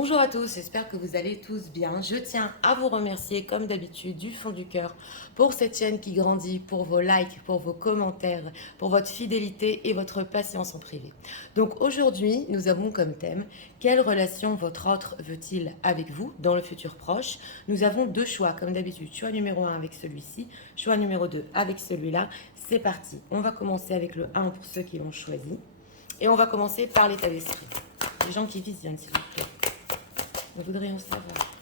Bonjour à tous, j'espère que vous allez tous bien. Je tiens à vous remercier comme d'habitude du fond du cœur pour cette chaîne qui grandit, pour vos likes, pour vos commentaires, pour votre fidélité et votre patience en privé. Donc aujourd'hui, nous avons comme thème quelle relation votre autre veut-il avec vous dans le futur proche. Nous avons deux choix comme d'habitude, choix numéro 1 avec celui-ci, choix numéro 2 avec celui-là. C'est parti, on va commencer avec le 1 pour ceux qui l'ont choisi et on va commencer par l'état d'esprit. Les gens qui visionnent s'il vous plaît. Nous voudrions savoir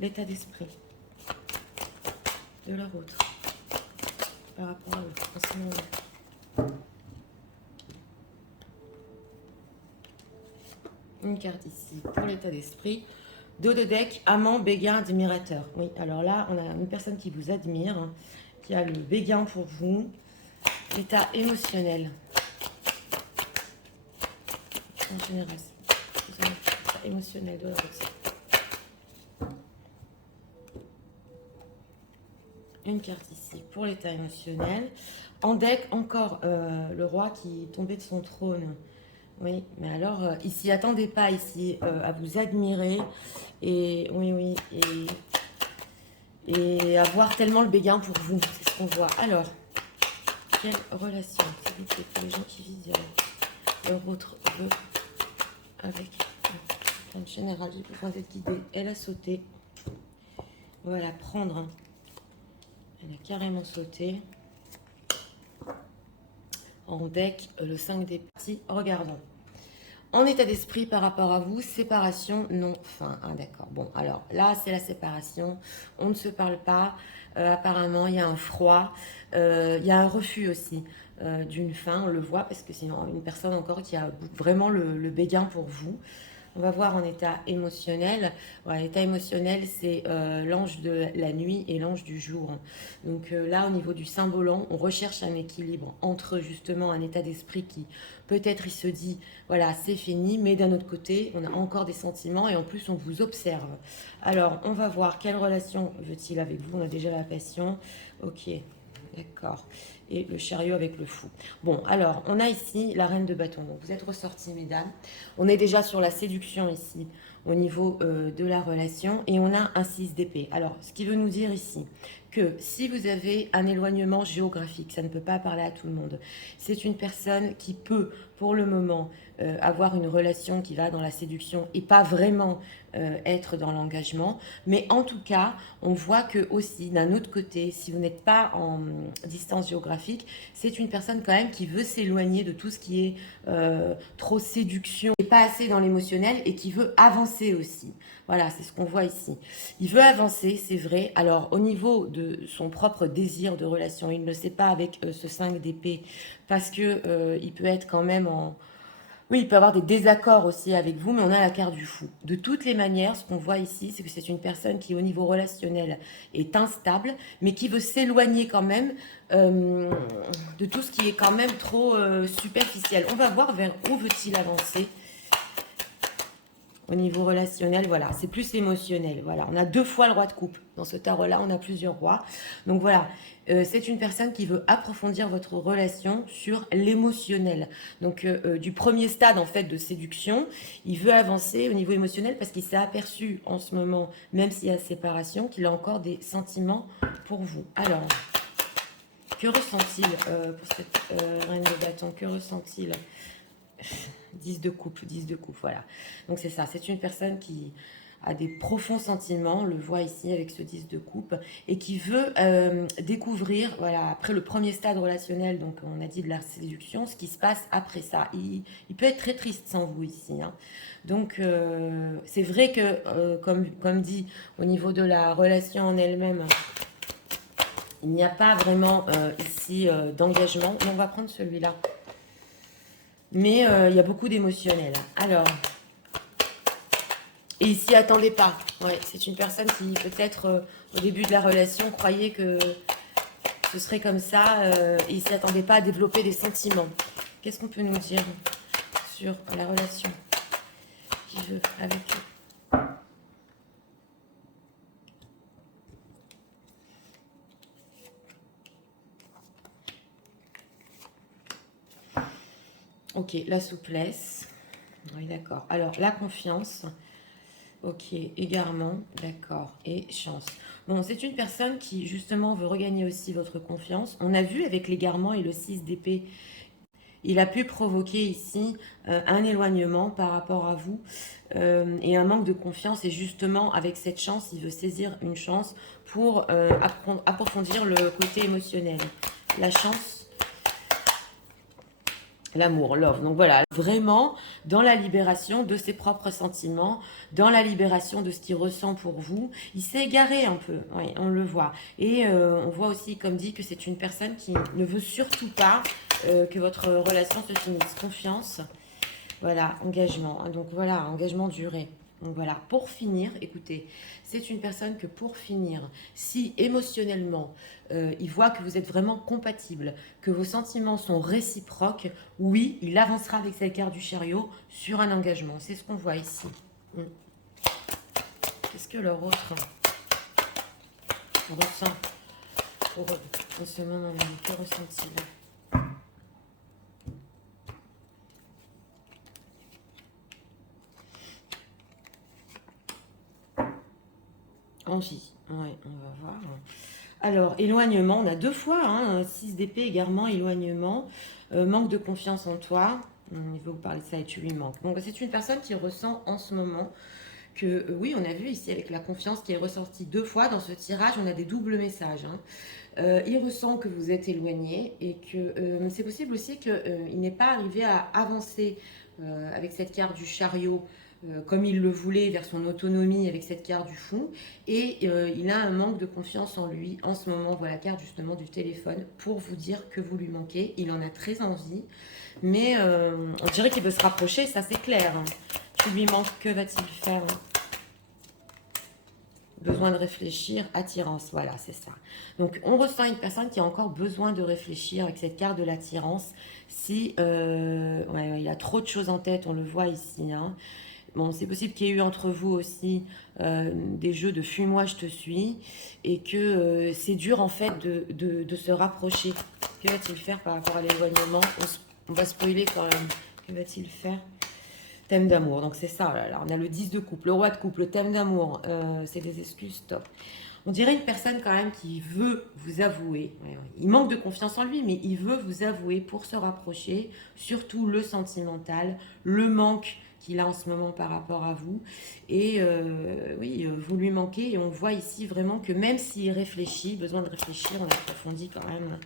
l'état d'esprit de leur autre par rapport à eux en ce moment. Une carte ici pour l'état d'esprit. Dos de deck, amant, béguin, admirateur. Oui, alors là, on a une personne qui vous admire, qui a le béguin pour vous. L'état émotionnel. En général, l'état émotionnel de leur autre. Une carte ici pour l'état émotionnel. En deck, encore le roi qui est tombé de son trône. Oui, mais alors, il s'y attendait pas ici à vous admirer. Et oui, et avoir tellement le béguin pour vous. C'est ce qu'on voit. Alors, quelle relation, s'il vous plaît, pour les gens qui visionnent leur autre veut avec en général, j'ai besoin d'être guidée. Elle a sauté. On va la prendre. Elle a carrément sauté. En deck, le 5 des petits. Regardons. En état d'esprit par rapport à vous, séparation, non, fin. Ah, d'accord. Bon, alors là, c'est la séparation. On ne se parle pas. Apparemment, il y a un froid. Il y a un refus aussi d'une fin. On le voit parce que c'est une personne encore qui a vraiment le béguin pour vous. On va voir en état émotionnel. Voilà, l'état émotionnel, c'est l'ange de la nuit et l'ange du jour. Donc là, au niveau du symbolant, on recherche un équilibre entre justement un état d'esprit qui, peut-être, il se dit, voilà, c'est fini, mais d'un autre côté, on a encore des sentiments et en plus, on vous observe. Alors, on va voir quelle relation veut-il avec vous. On a déjà la passion. Ok, d'accord. Et le chariot avec le fou. Bon, alors, on a ici la reine de bâton. Donc, vous êtes ressorties, mesdames. On est déjà sur la séduction ici, au niveau de la relation. Et on a un 6 d'épée. Alors, ce qui veut nous dire ici que si vous avez un éloignement géographique, ça ne peut pas parler à tout le monde. C'est une personne qui peut, pour le moment, avoir une relation qui va dans la séduction et pas vraiment être dans l'engagement. Mais en tout cas, on voit que aussi, d'un autre côté, si vous n'êtes pas en distance géographique, c'est une personne quand même qui veut s'éloigner de tout ce qui est trop séduction et pas assez dans l'émotionnel et qui veut avancer aussi. Voilà, c'est ce qu'on voit ici. Il veut avancer, c'est vrai. Alors, au niveau de son propre désir de relation, il ne le sait pas avec ce 5 d'épée parce que il peut être quand même en... Oui, il peut avoir des désaccords aussi avec vous, mais on a la carte du fou. De toutes les manières, ce qu'on voit ici, c'est que c'est une personne qui, au niveau relationnel, est instable, mais qui veut s'éloigner quand même de tout ce qui est quand même trop superficiel. On va voir vers où veut-il avancer. Au niveau relationnel, voilà, c'est plus émotionnel. Voilà, on a deux fois le roi de coupe. Dans ce tarot-là, on a plusieurs rois. Donc voilà, c'est une personne qui veut approfondir votre relation sur l'émotionnel. Donc du premier stade en fait de séduction, il veut avancer au niveau émotionnel parce qu'il s'est aperçu en ce moment, même s'il y a séparation, qu'il a encore des sentiments pour vous. Alors, que ressent-il pour cette reine de bâton? Que ressent-il? 10 de coupe, 10 de coupe, voilà. Donc c'est ça, c'est une personne qui a des profonds sentiments, on le voit ici avec ce 10 de coupe, et qui veut découvrir, voilà, après le premier stade relationnel, donc on a dit de la séduction, ce qui se passe après ça. Il peut être très triste sans vous ici. Hein. Donc c'est vrai que, comme dit, au niveau de la relation en elle-même, il n'y a pas vraiment ici d'engagement. Mais on va prendre celui-là. Mais il y a beaucoup d'émotionnel. Alors, et il s'y attendait pas. Ouais, c'est une personne qui, peut-être, au début de la relation, croyait que ce serait comme ça. Et il s'y attendait pas à développer des sentiments. Qu'est-ce qu'on peut nous dire sur la relation qu'il veut avec eux? Ok, la souplesse. Oui, d'accord. Alors, la confiance. Ok, égarement, d'accord, et chance. Bon, c'est une personne qui, justement, veut regagner aussi votre confiance. On a vu avec l'égarement et le 6 d'épée, il a pu provoquer ici un éloignement par rapport à vous et un manque de confiance. Et justement, avec cette chance, il veut saisir une chance pour approfondir le côté émotionnel. La chance, l'amour, love. Donc voilà, vraiment dans la libération de ses propres sentiments, dans la libération de ce qu'il ressent pour vous. Il s'est égaré un peu, oui, on le voit. Et on voit aussi, comme dit, que c'est une personne qui ne veut surtout pas que votre relation se finisse. Confiance, voilà, engagement. Donc voilà, engagement duré. Donc voilà, pour finir, écoutez, c'est une personne que pour finir, si émotionnellement, il voit que vous êtes vraiment compatible, que vos sentiments sont réciproques, oui, il avancera avec cette carte du chariot sur un engagement. C'est ce qu'on voit ici. Qu'est-ce que leur autre ressent pour eux en ce moment? Que ressent-il? Envie, ouais, on va voir. Alors, éloignement, on a deux fois, hein, 6 d'épée, égarement, éloignement, manque de confiance en toi. Il veut vous parler de ça et tu lui manques. Donc, c'est une personne qui ressent en ce moment que, oui, on a vu ici avec la confiance qui est ressortie deux fois dans ce tirage, on a des doubles messages. Hein. Il ressent que vous êtes éloigné et que c'est possible aussi qu'il n'est pas arrivé à avancer avec cette carte du chariot comme il le voulait vers son autonomie avec cette carte du fond et il a un manque de confiance en lui en ce moment. Voilà la carte justement du téléphone pour vous dire que vous lui manquez. Il en a très envie mais on dirait qu'il veut se rapprocher, ça c'est clair. Hein. Tu lui manques, que va-t-il faire? Besoin de réfléchir, attirance, voilà, c'est ça. Donc, on ressent une personne qui a encore besoin de réfléchir avec cette carte de l'attirance. Si ouais, il a trop de choses en tête, on le voit ici. Hein. Bon, c'est possible qu'il y ait eu entre vous aussi des jeux de fuis-moi, je te suis, et que c'est dur en fait de se rapprocher. Que va-t-il faire par rapport à l'éloignement? On va spoiler quand même. Que va-t-il faire? Thème d'amour, donc c'est ça, là, on a le 10 de couple, le roi de couple, le thème d'amour, c'est des excuses, stop. On dirait une personne quand même qui veut vous avouer, il manque de confiance en lui, mais il veut vous avouer pour se rapprocher, surtout le sentimental, le manque qu'il a en ce moment par rapport à vous, et oui, vous lui manquez, et on voit ici vraiment que même s'il réfléchit, besoin de réfléchir, on approfondit quand même.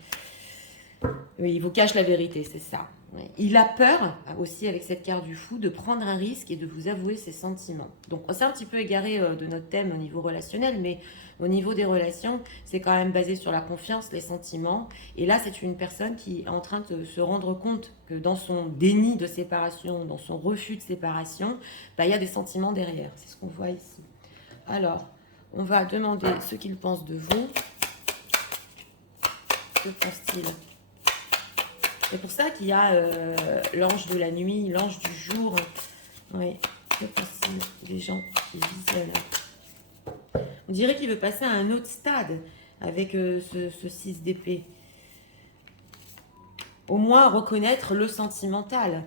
Oui, il vous cache la vérité, c'est ça. Ouais. Il a peur, aussi avec cette carte du fou, de prendre un risque et de vous avouer ses sentiments. Donc, on s'est un petit peu égaré de notre thème au niveau relationnel, mais au niveau des relations, c'est quand même basé sur la confiance, les sentiments. Et là, c'est une personne qui est en train de se rendre compte que dans son déni de séparation, dans son refus de séparation, bah, il y a des sentiments derrière. C'est ce qu'on voit ici. Alors, on va demander ce qu'il pense de vous. Que pense-t-il? C'est pour ça qu'il y a l'ange de la nuit, l'ange du jour. Oui, c'est possible. Des gens qui visionnent. On dirait qu'il veut passer à un autre stade avec ce 6 d'épée. Au moins reconnaître le sentimental.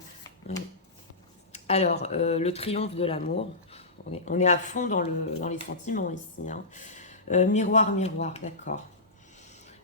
Oui. Alors, le triomphe de l'amour. On est à fond dans les sentiments ici. Hein. Miroir, miroir, d'accord.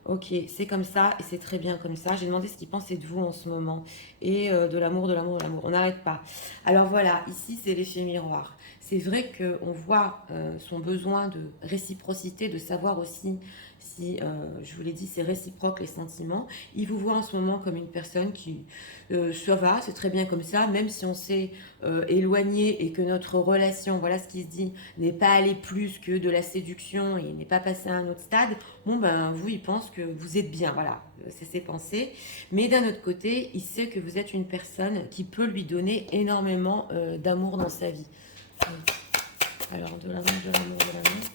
Ok, c'est comme ça et c'est très bien comme ça. J'ai demandé ce qu'il pensait de vous en ce moment et de l'amour, de l'amour, de l'amour. On n'arrête pas. Alors voilà, ici c'est l'effet miroir. C'est vrai qu'on voit son besoin de réciprocité, de savoir aussi si, je vous l'ai dit, c'est réciproque les sentiments. Il vous voit en ce moment comme une personne qui, ça va, c'est très bien comme ça, même si on s'est éloigné et que notre relation, voilà ce qui se dit, n'est pas allé plus que de la séduction et n'est pas passé à un autre stade. Bon, ben, vous, il pense que vous êtes bien, voilà, c'est ses pensées. Mais d'un autre côté, il sait que vous êtes une personne qui peut lui donner énormément d'amour dans sa vie. Alors, de l'amour, de l'amour, de l'amour.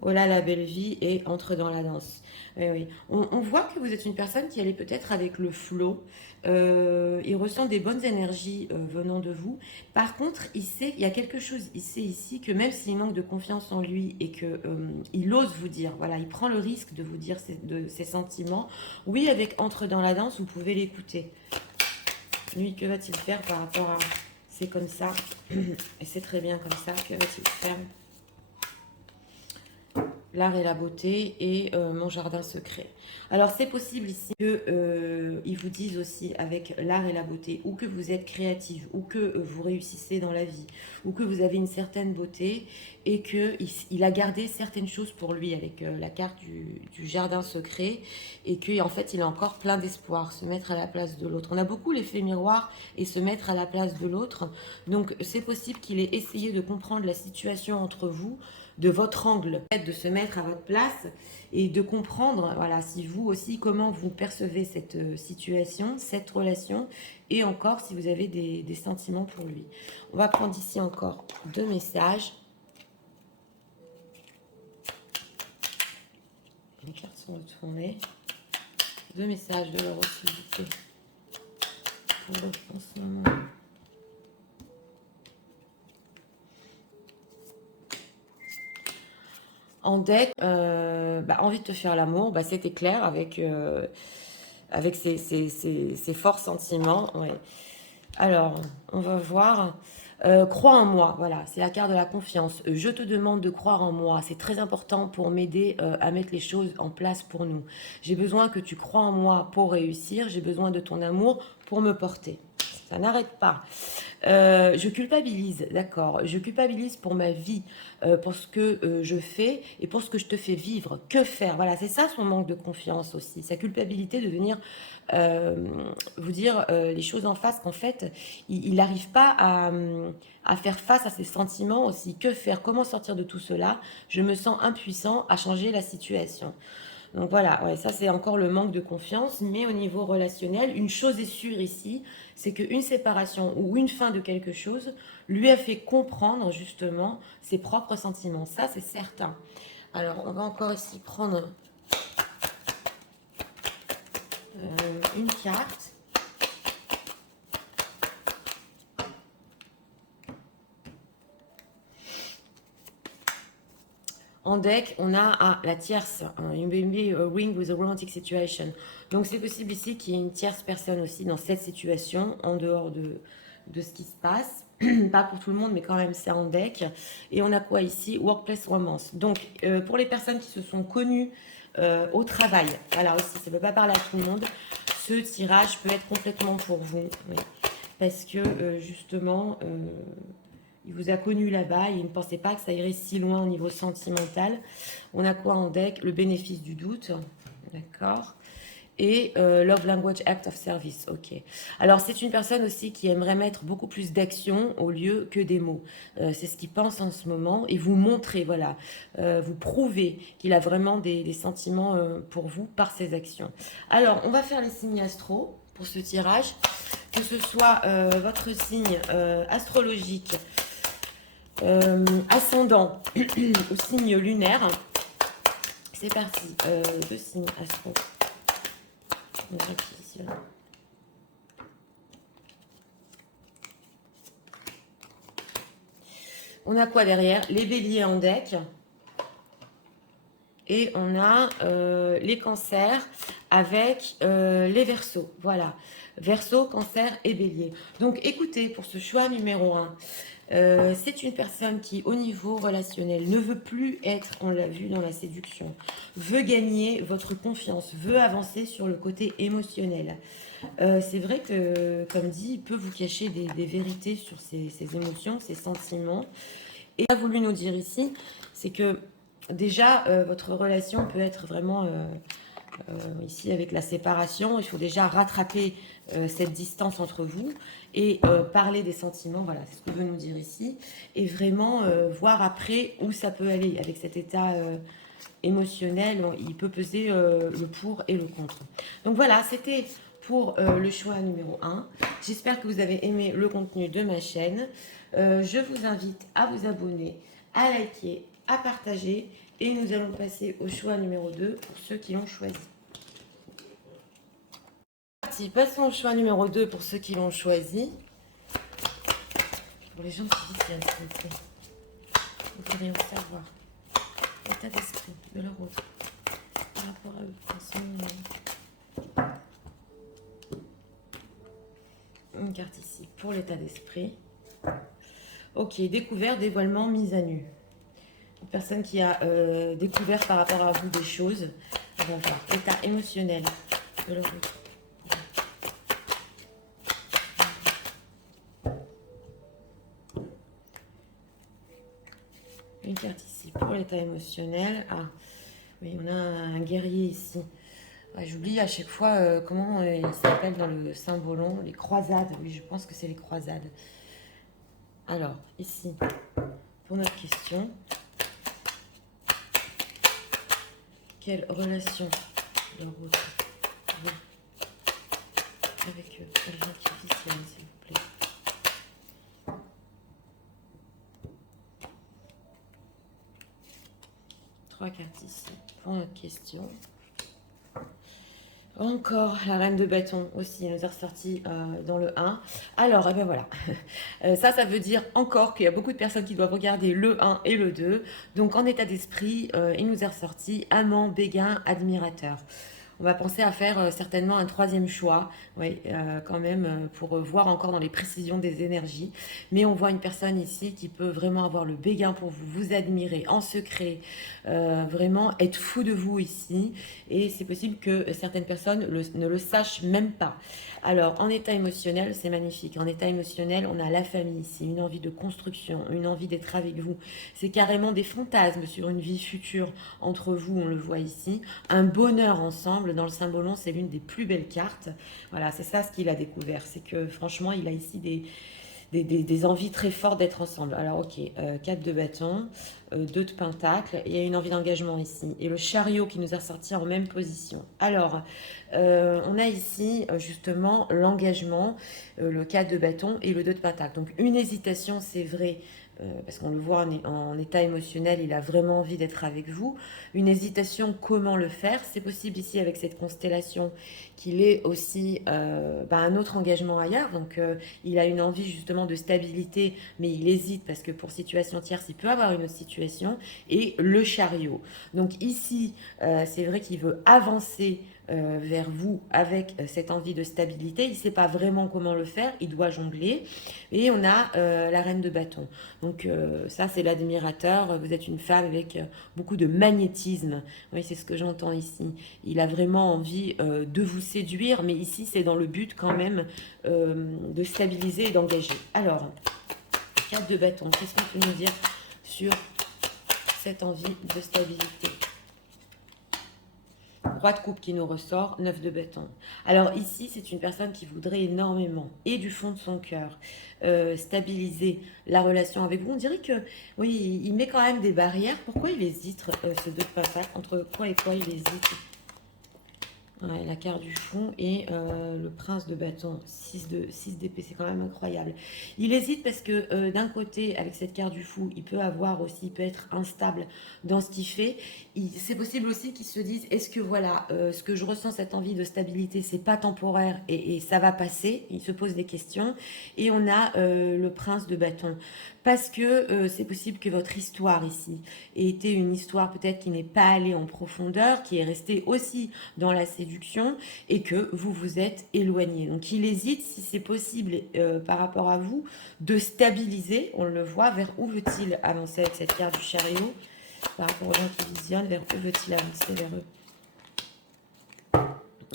Voilà la belle vie et entre dans la danse. Oui, oui. On voit que vous êtes une personne qui allait peut-être avec le flow. Il ressent des bonnes énergies venant de vous. Par contre, il y a quelque chose, il sait ici que même s'il manque de confiance en lui et que il ose vous dire, voilà, il prend le risque de vous dire ses sentiments. Oui, avec Entre dans la danse, vous pouvez l'écouter. Lui, que va-t-il faire par rapport à... C'est comme ça, et c'est très bien comme ça. Que va-t-il faire? L'art et la beauté et mon jardin secret. Alors, c'est possible ici que ils vous disent aussi avec l'art et la beauté, ou que vous êtes créative, ou que vous réussissez dans la vie, ou que vous avez une certaine beauté, et que il a gardé certaines choses pour lui avec la carte du jardin secret, et que en fait, il a encore plein d'espoir, se mettre à la place de l'autre. On a beaucoup l'effet miroir et se mettre à la place de l'autre. Donc, c'est possible qu'il ait essayé de comprendre la situation entre vous, de votre angle, de se mettre à votre place et de comprendre, voilà, si vous aussi, comment vous percevez cette situation, cette relation, et encore si vous avez des sentiments pour lui. On va prendre ici encore 2 messages. Les cartes sont retournées. 2 messages de leur utilité pour eux en ce moment. En deck, envie de te faire l'amour, c'était clair avec ses forts sentiments. Ouais. Alors, on va voir. Crois en moi, voilà, c'est la carte de la confiance. Je te demande de croire en moi. C'est très important pour m'aider à mettre les choses en place pour nous. J'ai besoin que tu crois en moi pour réussir. J'ai besoin de ton amour pour me porter. Ça n'arrête pas. Je culpabilise, d'accord. Je culpabilise pour ma vie, pour ce que je fais et pour ce que je te fais vivre. Que faire? Voilà, c'est ça son manque de confiance aussi. Sa culpabilité de venir vous dire les choses en face, qu'en fait, il n'arrive pas à faire face à ses sentiments aussi. Que faire? Comment sortir de tout cela? Je me sens impuissant à changer la situation. Donc voilà, ouais, ça c'est encore le manque de confiance, mais au niveau relationnel, une chose est sûre ici, c'est qu'une séparation ou une fin de quelque chose lui a fait comprendre justement ses propres sentiments. Ça c'est certain. Alors on va encore ici prendre une carte. En deck, on a la tierce, you may be a ring with a romantic situation. Donc c'est possible ici qu'il y ait une tierce personne aussi dans cette situation, en dehors de ce qui se passe. Pas pour tout le monde, mais quand même c'est en deck. Et on a quoi ici? Workplace romance. Donc pour les personnes qui se sont connues au travail, voilà aussi, ça ne peut pas parler à tout le monde, ce tirage peut être complètement pour vous. Oui. Parce que justement... il vous a connu là-bas et il ne pensait pas que ça irait si loin au niveau sentimental. On a quoi en deck? Le bénéfice du doute. D'accord. Et Love Language Act of Service. Ok. Alors, c'est une personne aussi qui aimerait mettre beaucoup plus d'action au lieu que des mots. C'est ce qu'il pense en ce moment. Et vous montrez, voilà, vous prouvez qu'il a vraiment des sentiments pour vous par ses actions. Alors, on va faire les signes astro pour ce tirage. Que ce soit votre signe astrologique, ascendant ou signe lunaire. C'est parti. 2 signes astro. On a quoi derrière? Les béliers en deck. Et on a les cancers avec les verseaux. Voilà. Verseau, cancer et bélier. Donc écoutez, pour ce choix numéro 1, c'est une personne qui, au niveau relationnel, ne veut plus être, on l'a vu dans la séduction, veut gagner votre confiance, veut avancer sur le côté émotionnel. C'est vrai que, comme dit, il peut vous cacher des vérités sur ses émotions, ses sentiments. Et ce qu'il a voulu nous dire ici, c'est que déjà, votre relation peut être vraiment... ici, avec la séparation, il faut déjà rattraper cette distance entre vous et parler des sentiments, voilà, c'est ce que veut nous dire ici, et vraiment voir après où ça peut aller avec cet état émotionnel, il peut peser le pour et le contre. Donc voilà, c'était pour le choix numéro 1. J'espère que vous avez aimé le contenu de ma chaîne. Je vous invite à vous abonner, à liker, à partager, et nous allons passer au choix numéro 2 pour ceux qui l'ont choisi. Passons au choix numéro 2 pour ceux qui l'ont choisi. Pour les gens qui disent qu'il y a un vous devriez savoir l'état d'esprit de leur autre par rapport à eux. Ok. carte ici pour l'état d'esprit. Ok, découvert, dévoilement, mise à nu. Une personne qui a découvert par rapport à vous des choses. On va voir. État émotionnel de leur autre. Une carte ici pour l'état émotionnel. Ah, oui, on a un guerrier ici. Ouais, j'oublie à chaque fois comment il s'appelle dans le symbolon. Les croisades. Oui, je pense que c'est les croisades. Alors, ici, pour notre question. Quelle relation leur autre avec eux? L'argent artificiel, s'il vous plaît. Trois cartes ici pour notre question. Encore la reine de bâton aussi nous est ressortie dans le 1. Alors, et ben voilà. Ça veut dire encore qu'il y a beaucoup de personnes qui doivent regarder le 1 et le 2. Donc, en état d'esprit, il nous est ressorti amant, béguin, admirateur. On va penser à faire certainement un troisième choix, oui, quand même, pour voir encore dans les précisions des énergies. Mais on voit une personne ici qui peut vraiment avoir le béguin pour vous, vous admirer en secret, vraiment être fou de vous ici. Et c'est possible que certaines personnes ne le sachent même pas. Alors, en état émotionnel, c'est magnifique. En état émotionnel, on a la famille ici, une envie de construction, une envie d'être avec vous. C'est carrément des fantasmes sur une vie future entre vous, on le voit ici. Un bonheur ensemble, dans le symbolon, c'est l'une des plus belles cartes. Voilà, c'est ça ce qu'il a découvert. C'est que franchement, il a ici des envies très fortes d'être ensemble. Alors ok, 4 de bâton, 2 de pentacle, et il y a une envie d'engagement ici. Et le chariot qui nous a sorti en même position. Alors, on a ici justement l'engagement, le 4 de bâton et le 2 de pentacle. Donc une hésitation, c'est vrai, parce qu'on le voit en état émotionnel, il a vraiment envie d'être avec vous. Une hésitation, comment le faire? C'est possible ici avec cette constellation qu'il ait aussi un autre engagement ailleurs. Donc il a une envie justement de stabilité, mais il hésite parce que pour situation tierce, il peut avoir une autre situation. Et le chariot. Donc ici, c'est vrai qu'il veut avancer vers vous avec cette envie de stabilité. Il ne sait pas vraiment comment le faire, il doit jongler. Et on a la reine de bâton. Donc ça, c'est l'admirateur. Vous êtes une femme avec beaucoup de magnétisme. Oui, c'est ce que j'entends ici. Il a vraiment envie de vous séduire, mais ici, c'est dans le but quand même de stabiliser et d'engager. Alors, 4 de bâton, qu'est-ce qu'on peut nous dire sur cette envie de stabilité? Roi de coupe qui nous ressort, 9 de bâton. Alors ici, c'est une personne qui voudrait énormément, et du fond de son cœur, stabiliser la relation avec vous. On dirait que, oui, il met quand même des barrières. Pourquoi il hésite, ce 2 de pentacle? Entre quoi et quoi il hésite? Ouais, la carte du fond et le prince de bâton, 6 d'épée, c'est quand même incroyable. Il hésite parce que d'un côté, avec cette carte du fou, il peut être instable dans ce qu'il fait. C'est possible aussi qu'il se dise, est-ce que voilà, ce que je ressens, cette envie de stabilité, c'est pas temporaire et ça va passer? Il se pose des questions. Et on a le prince de bâton. Parce que c'est possible que votre histoire ici ait été une histoire peut-être qui n'est pas allée en profondeur, qui est restée aussi dans la séduction et que vous vous êtes éloigné. Donc il hésite, si c'est possible par rapport à vous, de stabiliser, on le voit, vers où veut-il avancer avec cette carte du chariot, par rapport aux gens qui visionnent, vers où veut-il avancer vers eux?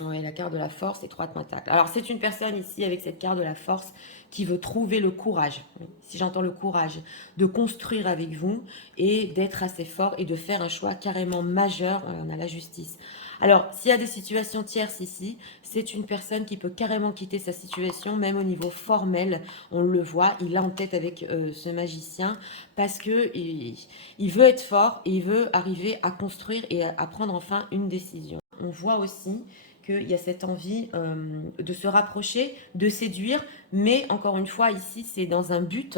Oui, la carte de la force et 3 de pentacle. Alors, c'est une personne ici avec cette carte de la force qui veut trouver le courage, si j'entends le courage, de construire avec vous et d'être assez fort et de faire un choix carrément majeur. On a la justice. Alors, s'il y a des situations tierces ici, c'est une personne qui peut carrément quitter sa situation, même au niveau formel. On le voit, il a en tête avec ce magicien parce que il veut être fort et il veut arriver à construire et à prendre enfin une décision. On voit aussi qu'il y a cette envie de se rapprocher, de séduire, mais encore une fois, ici, c'est dans un but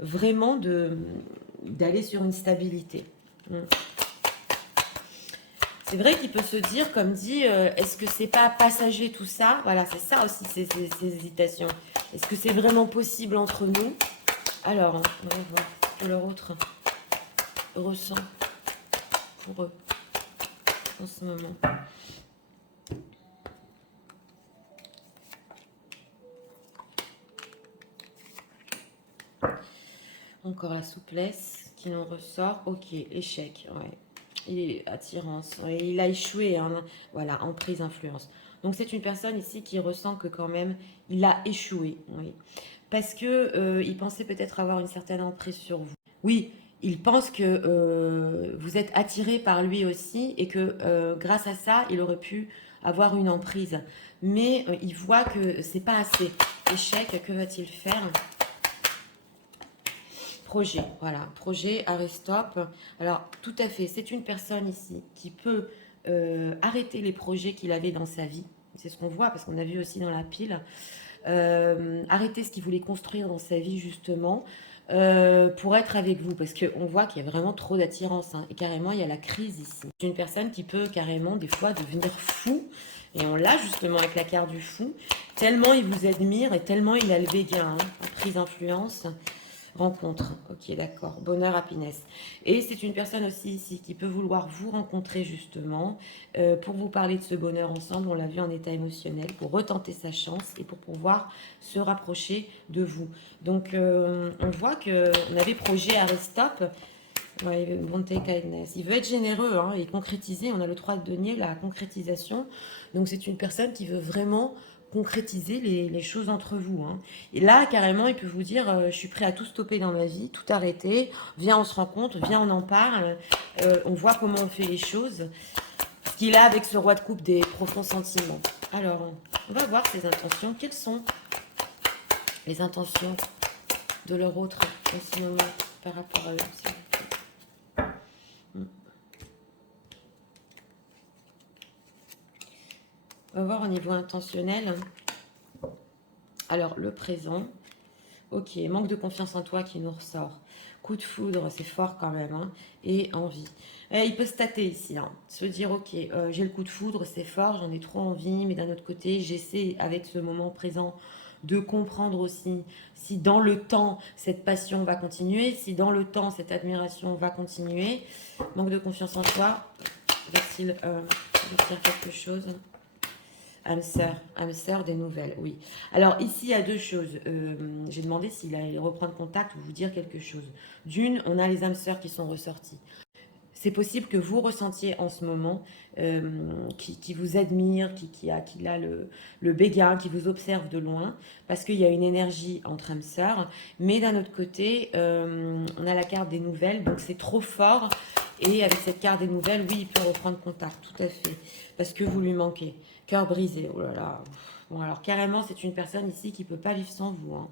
vraiment d'aller sur une stabilité. C'est vrai qu'il peut se dire, comme dit, est-ce que c'est pas passager tout ça? Voilà, c'est ça aussi, ces hésitations. Est-ce que c'est vraiment possible entre nous? Alors, on va voir ce que leur autre ressent pour eux en ce moment. Encore la souplesse qui nous ressort. Ok, échec. Ouais. Il est attirance. Ouais, il a échoué. Hein. Voilà, emprise, influence. Donc c'est une personne ici qui ressent que quand même il a échoué. Oui. Parce que il pensait peut-être avoir une certaine emprise sur vous. Oui, il pense que vous êtes attiré par lui aussi et que grâce à ça, il aurait pu avoir une emprise. Mais il voit que c'est pas assez. Échec, que va-t-il faire? Projet, voilà, projet, Aristote. Alors, tout à fait, c'est une personne ici qui peut arrêter les projets qu'il avait dans sa vie. C'est ce qu'on voit, parce qu'on a vu aussi dans la pile. Arrêter ce qu'il voulait construire dans sa vie, justement, pour être avec vous. Parce qu'on voit qu'il y a vraiment trop d'attirance. Hein, et carrément, il y a la crise ici. C'est une personne qui peut carrément, des fois, devenir fou. Et on l'a justement avec la carte du fou. Tellement il vous admire et tellement il a le béguin. Hein, prise influence. Rencontre, ok, d'accord. Bonheur, happiness. Et c'est une personne aussi ici qui peut vouloir vous rencontrer justement pour vous parler de ce bonheur ensemble. On l'a vu en état émotionnel, pour retenter sa chance et pour pouvoir se rapprocher de vous. Donc on voit qu'on avait projet Aristote. Ouais, bonté, kindness. Il veut être généreux hein, et concrétiser. On a le 3 de denier, la concrétisation. Donc c'est une personne qui veut vraiment concrétiser les choses entre vous. Hein. Et là, carrément, il peut vous dire, je suis prêt à tout stopper dans ma vie, tout arrêter. Viens, on se rencontre, viens, on en parle. On voit comment on fait les choses. Ce qu'il a avec ce roi de coupe des profonds sentiments. Alors, on va voir ses intentions. Quelles sont les intentions de leur autre en ce moment par rapport à eux? On va voir au niveau intentionnel. Alors, le présent. Ok, manque de confiance en toi qui nous ressort. Coup de foudre, c'est fort quand même. Hein, et envie. Il peut se tâter ici. Hein, se dire, ok, j'ai le coup de foudre, c'est fort, j'en ai trop envie. Mais d'un autre côté, j'essaie avec ce moment présent de comprendre aussi si dans le temps, cette passion va continuer. Si dans le temps, cette admiration va continuer. Manque de confiance en toi. Va-t-il dire quelque chose? Âme sœur des nouvelles, oui. Alors ici, il y a deux choses. J'ai demandé s'il allait reprendre contact ou vous dire quelque chose. D'une, on a les âmes sœurs qui sont ressorties. C'est possible que vous ressentiez en ce moment qui vous admire, qui a le béguin, qui vous observe de loin, parce qu'il y a une énergie entre âmes sœurs. Mais d'un autre côté, on a la carte des nouvelles, donc c'est trop fort. Et avec cette carte des nouvelles, oui, il peut reprendre contact, tout à fait, parce que vous lui manquez. Cœur brisé, oh là là. Bon, alors carrément, c'est une personne ici qui ne peut pas vivre sans vous. Hein.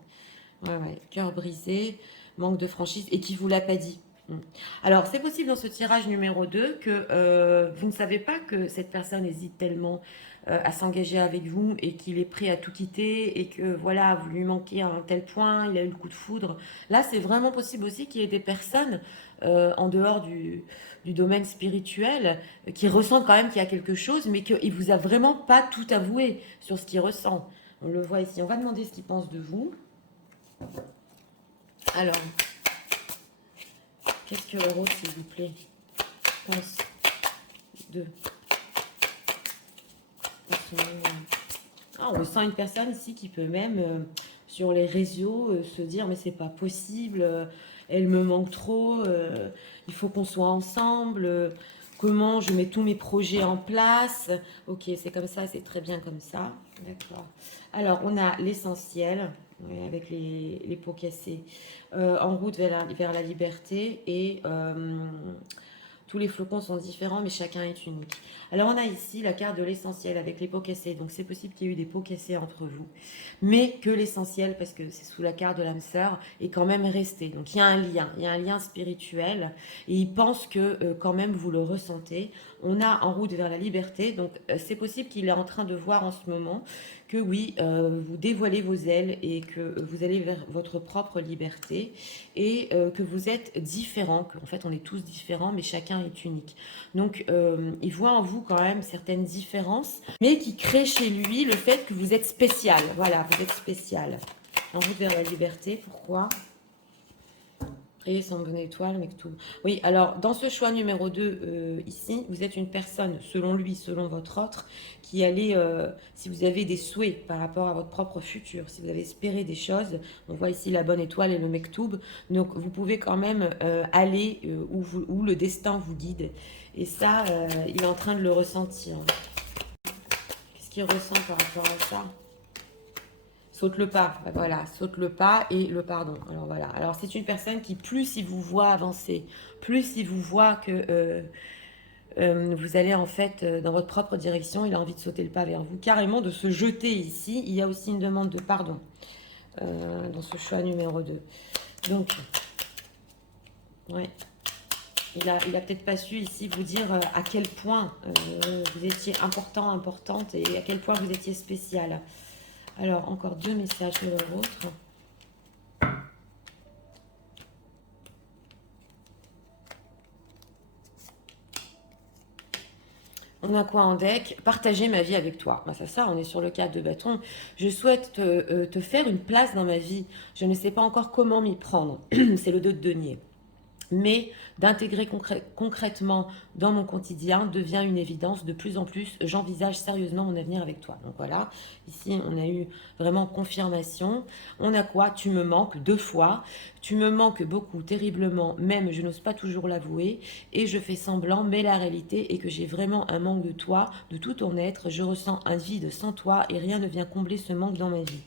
Ouais, cœur brisé, manque de franchise, et qui ne vous l'a pas dit. Alors, c'est possible dans ce tirage numéro 2 que vous ne savez pas que cette personne hésite tellement à s'engager avec vous et qu'il est prêt à tout quitter et que voilà, vous lui manquez à un tel point, il a eu le coup de foudre. Là, c'est vraiment possible aussi qu'il y ait des personnes en dehors du domaine spirituel qui ressentent quand même qu'il y a quelque chose, mais qu'il ne vous a vraiment pas tout avoué sur ce qu'il ressent. On le voit ici. On va demander ce qu'il pense de vous. Alors, qu'est-ce que l'euro, s'il vous plaît, pense de... Ah, on sent une personne ici qui peut même, sur les réseaux, se dire « mais c'est pas possible, elle me manque trop, il faut qu'on soit ensemble, comment je mets tous mes projets en place ?» Ok, c'est comme ça, c'est très bien comme ça. D'accord. Alors, on a l'essentiel, oui, avec les pots cassés, en route vers la liberté et... tous les flocons sont différents, mais chacun est unique. Alors, on a ici la carte de l'essentiel avec les pots cassés. Donc, c'est possible qu'il y ait eu des pots cassés entre vous. Mais que l'essentiel, parce que c'est sous la carte de l'âme sœur, est quand même resté. Donc, il y a un lien. Il y a un lien spirituel. Et il pense que quand même, vous le ressentez. On a en route vers la liberté. Donc, c'est possible qu'il est en train de voir en ce moment que oui, vous dévoilez vos ailes et que vous allez vers votre propre liberté et que vous êtes différents, qu'en fait on est tous différents mais chacun est unique. Donc il voit en vous quand même certaines différences mais qui créent chez lui le fait que vous êtes spécial. Voilà, vous êtes spécial. En route vers la liberté, pourquoi ? Et sans bonne étoile, mec tout. Oui, alors dans ce choix numéro 2, ici, vous êtes une personne, selon lui, selon votre autre, qui allait, si vous avez des souhaits par rapport à votre propre futur, si vous avez espéré des choses, on voit ici la bonne étoile et le mektoub, donc vous pouvez quand même aller où le destin vous guide. Et ça, il est en train de le ressentir. Qu'est-ce qu'il ressent par rapport à ça? Saute le pas, ben voilà, saute le pas et le pardon. Alors voilà, alors c'est une personne qui, plus il vous voit avancer, plus il vous voit que vous allez en fait dans votre propre direction, il a envie de sauter le pas vers vous, carrément de se jeter ici. Il y a aussi une demande de pardon dans ce choix numéro 2. Donc, ouais, il a peut-être pas su ici vous dire à quel point vous étiez important, importante et à quel point vous étiez spécial. Alors, encore 2 messages de l'autre. On a quoi en deck? Partager ma vie avec toi. Ben, c'est ça, on est sur le 4 de bâton. Je souhaite te faire une place dans ma vie. Je ne sais pas encore comment m'y prendre. C'est le 2 de denier. Mais d'intégrer concrètement dans mon quotidien devient une évidence. De plus en plus, j'envisage sérieusement mon avenir avec toi. Donc voilà, ici on a eu vraiment confirmation. On a quoi? Tu me manques 2 fois. Tu me manques beaucoup, terriblement, même je n'ose pas toujours l'avouer. Et je fais semblant, mais la réalité est que j'ai vraiment un manque de toi, de tout ton être. Je ressens un vide sans toi et rien ne vient combler ce manque dans ma vie.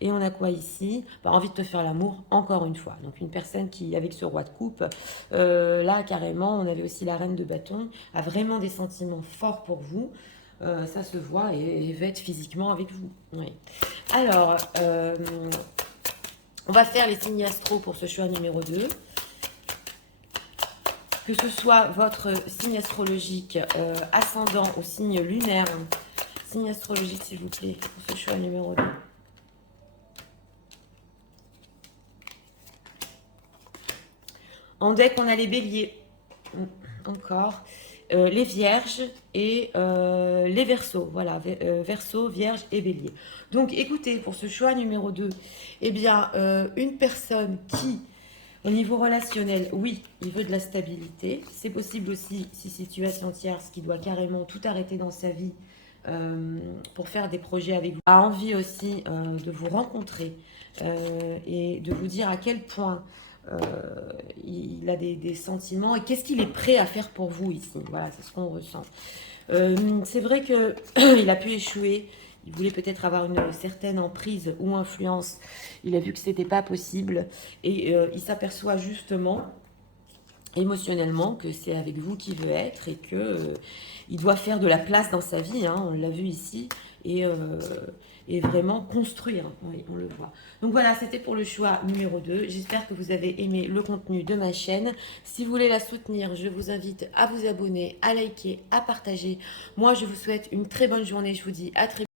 Et on a quoi ici? Bah, envie de te faire l'amour, encore une fois. Donc une personne qui, avec ce roi de coupe, là carrément, on avait aussi la reine de bâton, a vraiment des sentiments forts pour vous. Ça se voit et va être physiquement avec vous. Oui. Alors, on va faire les signes astro pour ce choix numéro 2. Que ce soit votre signe astrologique ascendant ou signe lunaire. Signe astrologique, s'il vous plaît, pour ce choix numéro 2. En deck, on a les béliers. Encore. Les vierges et les verseaux. Voilà, verseau, vierge et bélier. Donc, écoutez, pour ce choix numéro 2, eh bien, une personne qui, au niveau relationnel, oui, il veut de la stabilité. C'est possible aussi, si situation tierce, qui doit carrément tout arrêter dans sa vie pour faire des projets avec vous, a envie aussi de vous rencontrer et de vous dire à quel point il a des sentiments et qu'est-ce qu'il est prêt à faire pour vous ici. Voilà, c'est ce qu'on ressent. C'est vrai que il a pu échouer. Il voulait peut-être avoir une certaine emprise ou influence. Il a vu que c'était pas possible et il s'aperçoit justement émotionnellement que c'est avec vous qu'il veut être et que il doit faire de la place dans sa vie, hein, on l'a vu ici, et vraiment construire, oui, on le voit. Donc voilà, c'était pour le choix numéro 2. J'espère que vous avez aimé le contenu de ma chaîne. Si vous voulez la soutenir, je vous invite à vous abonner, à liker, à partager. Moi, je vous souhaite une très bonne journée. Je vous dis à très bientôt.